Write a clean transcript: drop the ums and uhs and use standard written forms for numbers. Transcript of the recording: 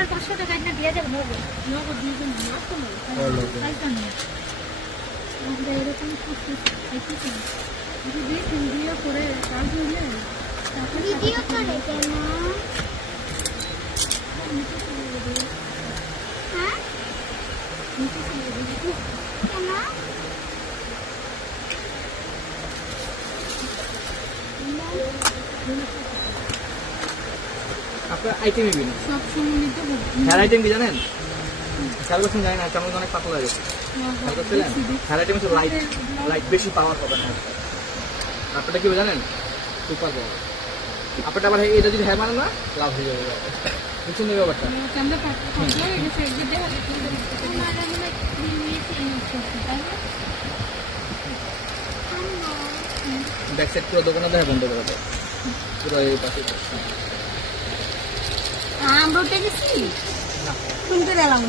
আর 500 টাকা একটা দিয়ে যাবে নগদ নগদ দিয়ে দিন আমরা এরকম ভিডিও করে কাজ হইলে ভিডিও করে কেন হ্যাঁ কেন আপনার আইটেমই বিন সব সম্মিলিত হেয়ার আইটেম কি জানেন? খেয়াল করছেন জানি না, চামচ অনেক পাতলা হয়ে গেছে। খেয়াল করছিলেন? হেয়ার আইটেম হচ্ছে লাইট লাইট বেশি পাওয়ার হবে না। আপনারটা কি জানেন? Super power. আপনারটা আবার এটা যদি হেয়ার মানে না লাভ হয়ে যাবে। বুঝছেন এই ব্যাপারটা? ব্যাক সাইড পুরো দোকানে দেখা বন্ধ করে দেয় পুরো এই পাশে। আমরা উঠে গেছি না শুনতে গেলাম